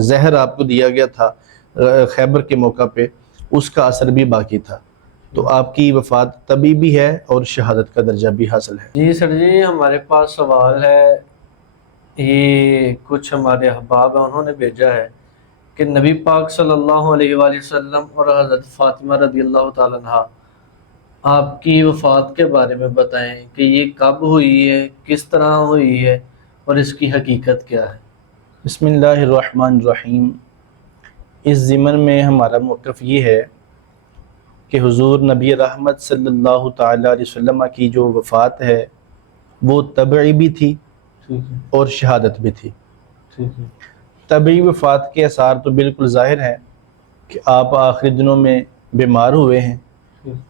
زہر آپ کو دیا گیا تھا خیبر کے موقع پہ، اس کا اثر بھی باقی تھا، تو آپ کی وفات طبی بھی ہے اور شہادت کا درجہ بھی حاصل ہے۔ جی سر جی، ہمارے پاس سوال ہے، یہ کچھ ہمارے احباب ہیں، انہوں نے بھیجا ہے کہ نبی پاک صلی اللہ علیہ وآلہ وسلم اور حضرت فاطمہ رضی اللہ تعالیٰ عنہا آپ کی وفات کے بارے میں بتائیں کہ یہ کب ہوئی ہے، کس طرح ہوئی ہے اور اس کی حقیقت کیا ہے۔ بسم اللہ الرحمن الرحیم۔ اس ضمن میں ہمارا موقف یہ ہے کہ حضور نبی رحمت صلی اللہ تعالیٰ علیہ وسلم کی جو وفات ہے وہ طبعی بھی تھی اور شہادت بھی تھی۔ طبعی وفات کے آثار تو بالکل ظاہر ہیں کہ آپ آخری دنوں میں بیمار ہوئے ہیں،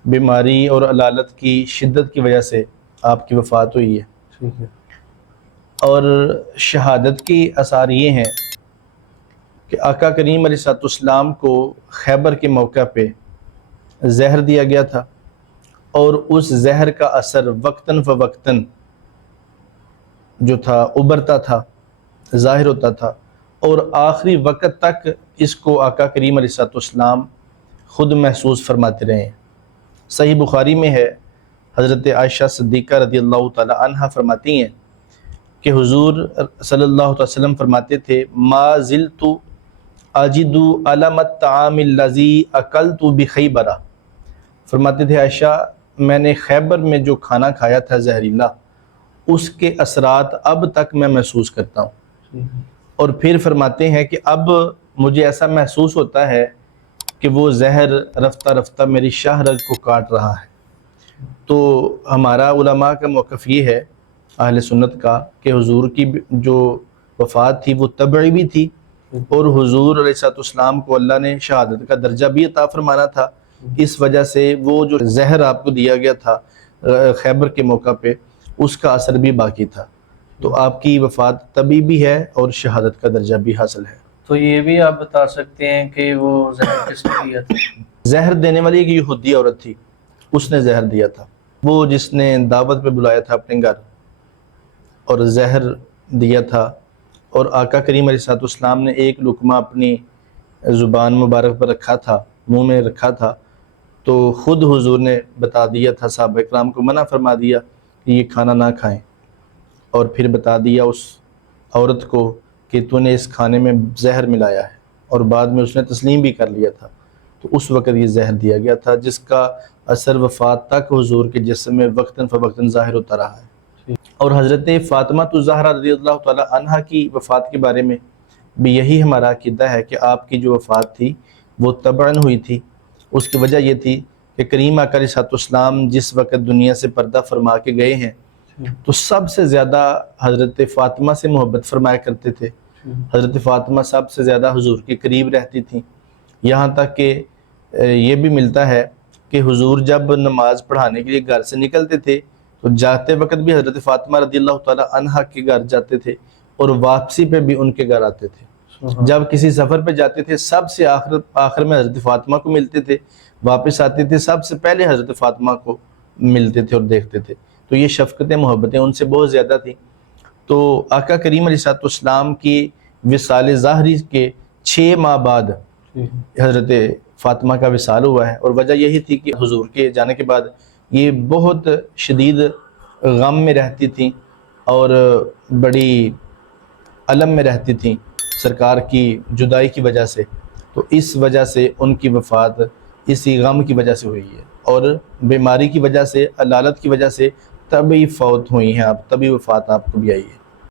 بیماری اور علالت کی شدت کی وجہ سے آپ کی وفات ہوئی ہے۔ اور شہادت کی آثار یہ ہیں کہ آقا کریم علیہ السلام کو خیبر کے موقع پہ زہر دیا گیا تھا، اور اس زہر کا اثر وقتاً فوقتاً جو تھا ابھرتا تھا، ظاہر ہوتا تھا، اور آخری وقت تک اس کو آقا کریم علیہ السلام خود محسوس فرماتے رہے ہیں۔ صحیح بخاری میں ہے، حضرت عائشہ صدیقہ رضی اللہ تعالی عنہا فرماتی ہیں کہ حضور صلی اللہ علیہ وسلم فرماتے تھے، ما زلت اجد علم الطعام الذی اکلت بخیبر، فرماتے تھے عائشہ میں نے خیبر میں جو کھانا کھایا تھا زہریلا، اس کے اثرات اب تک میں محسوس کرتا ہوں۔ اور پھر فرماتے ہیں کہ اب مجھے ایسا محسوس ہوتا ہے کہ وہ زہر رفتہ رفتہ میری شاہ رگ کو کاٹ رہا ہے۔ تو ہمارا علماء کا موقف یہ ہے اہل سنت کا کہ حضور کی جو وفات تھی وہ طبعی بھی تھی، اور حضور علیہ السلام کو اللہ نے شہادت کا درجہ بھی عطا فرمانا تھا، اس وجہ سے وہ جو زہر آپ کو دیا گیا تھا خیبر کے موقع پہ اس کا اثر بھی باقی تھا، تو آپ کی وفات طبی بھی ہے اور شہادت کا درجہ بھی حاصل ہے۔ تو یہ بھی آپ بتا سکتے ہیں کہ وہ زہر کس نے دیا تھا؟ زہر دینے والی ایک یہودی عورت تھی، اس نے زہر دیا تھا، وہ جس نے دعوت پہ بلایا تھا اپنے گھر اور زہر دیا تھا، اور آقا کریم علیہ السلام نے ایک لقمہ اپنی زبان مبارک پر رکھا تھا، منہ میں رکھا تھا، تو خود حضور نے بتا دیا تھا، صحابہ اکرام کو منع فرما دیا کہ یہ کھانا نہ کھائیں، اور پھر بتا دیا اس عورت کو کہ تو نے اس کھانے میں زہر ملایا ہے، اور بعد میں اس نے تسلیم بھی کر لیا تھا، تو اس وقت یہ زہر دیا گیا تھا جس کا اثر وفات تک حضور کے جسم میں وقتاً فوقتاً ظاہر ہوتا رہا ہے۔ اور حضرت فاطمہ الزہرا رضی اللہ تعالی عنہا کی وفات کے بارے میں بھی یہی ہمارا عقیدہ ہے کہ آپ کی جو وفات تھی وہ طبعاً ہوئی تھی۔ اس کی وجہ یہ تھی کہ کریم آقا علیہ السلام جس وقت دنیا سے پردہ فرما کے گئے ہیں تو سب سے زیادہ حضرت فاطمہ سے محبت فرمایا کرتے تھے۔ حضرت فاطمہ سب سے زیادہ حضور کے قریب رہتی تھیں، یہاں تک کہ یہ بھی ملتا ہے کہ حضور جب نماز پڑھانے کے لیے گھر سے نکلتے تھے تو جاتے وقت بھی حضرت فاطمہ رضی اللہ تعالی عنہا کے گھر جاتے تھے، اور واپسی پہ بھی ان کے گھر آتے تھے۔ جب کسی سفر پہ جاتے تھے سب سے آخر میں حضرت فاطمہ کو ملتے تھے، واپس آتے تھے سب سے پہلے حضرت فاطمہ کو ملتے تھے اور دیکھتے تھے، تو یہ شفقتیں محبتیں ان سے بہت زیادہ تھیں۔ تو آقا کریم علیہ السلام کی وصال ظاہری کے 6 ماہ بعد حضرت فاطمہ کا وصال ہوا ہے، اور وجہ یہی تھی کہ حضور کے جانے کے بعد یہ بہت شدید غم میں رہتی تھیں اور بڑی الم میں رہتی تھیں سرکار کی جدائی کی وجہ سے، تو اس وجہ سے ان کی وفات اسی غم کی وجہ سے ہوئی ہے، اور بیماری کی وجہ سے، علالت کی وجہ سے طبعی فوت ہوئی ہیں آپ، طبعی وفات آپ کو بھی آئی ہے۔